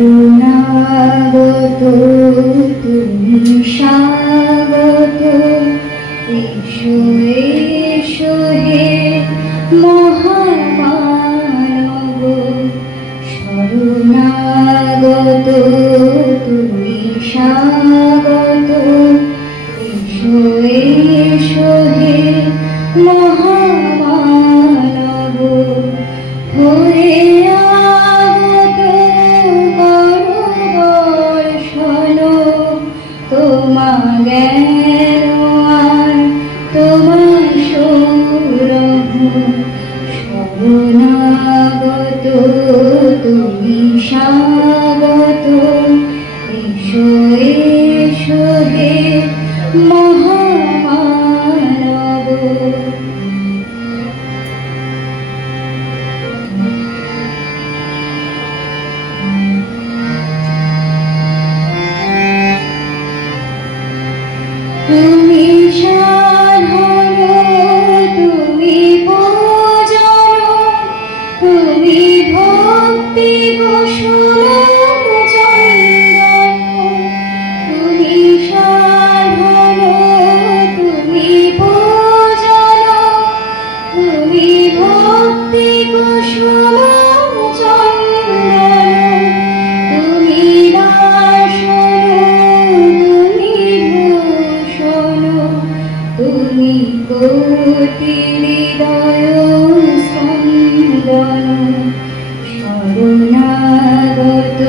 শরণাগত তুমি স্বাগত, এসো এসো হে মহামানব। শরণাগত তুমি স্বাগত, এসো এসো হে মহামানব। হয়ে আগত করো দর্শন, তোমা জ্ঞান আর তোমা সৌরভ। শরণাগত তুমি স্বাগত, এসো এসো হে মহামানব। তুমি সাধন, তুমি পূজন, তুমি ভক্তি কুসুম চন্দন। তুমি সাধন, তুমি পূজন, তুমি ভক্তি কুসুম চন্দন। তুমি তুমি কোটি হৃদয় স্পন্দন। শরণাগত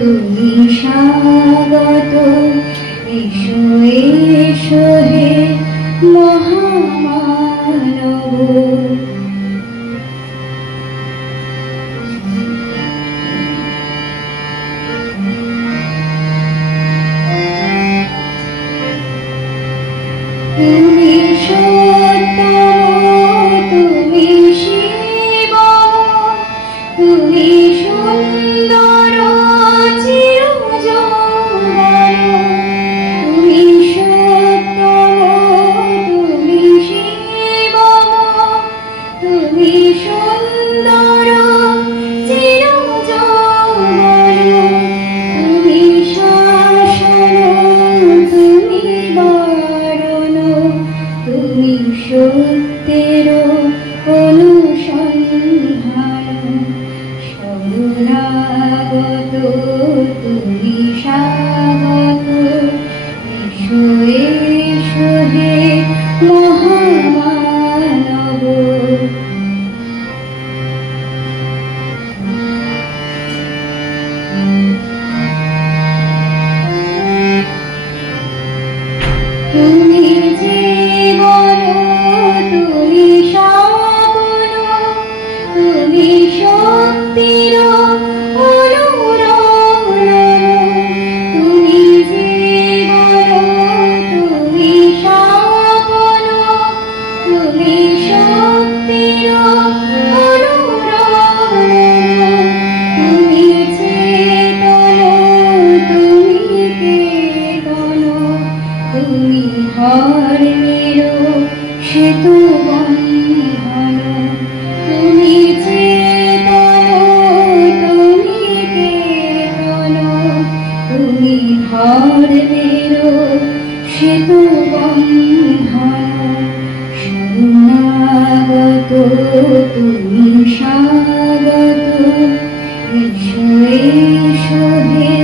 তুমি স্বাগত, এসো এসো হে মহামানব। তুমি সত্যম, তুমি শিব, তুমি সুন্দর চিরযৌবন। তুমি সত্যম, তুমি শিব, তুমি সুন্দর চিরযৌবন। তুমি শাসন, তুমি বারণ, তুমি সত্যের অনুসন্ধান। শরণাগত তুমি স্বাগত, এসো এসো হে মহামানব। তুমি জীবন, তুমি স্বপ্ন, তুমি শক্তির অনুরণন। তুমি জীবন, তুমি স্বপ্ন, তুমি শক্তির অনুরণন। তুমি চেতন, তুমি কেতন, তুমি ধর্মের সেতু বন্ধন। তুমি চেতন, তুমি কেতন, তুমি ধর্মের সেতু বন্ধন। শরণাগত তুমি স্বাগত, এসো এসো হে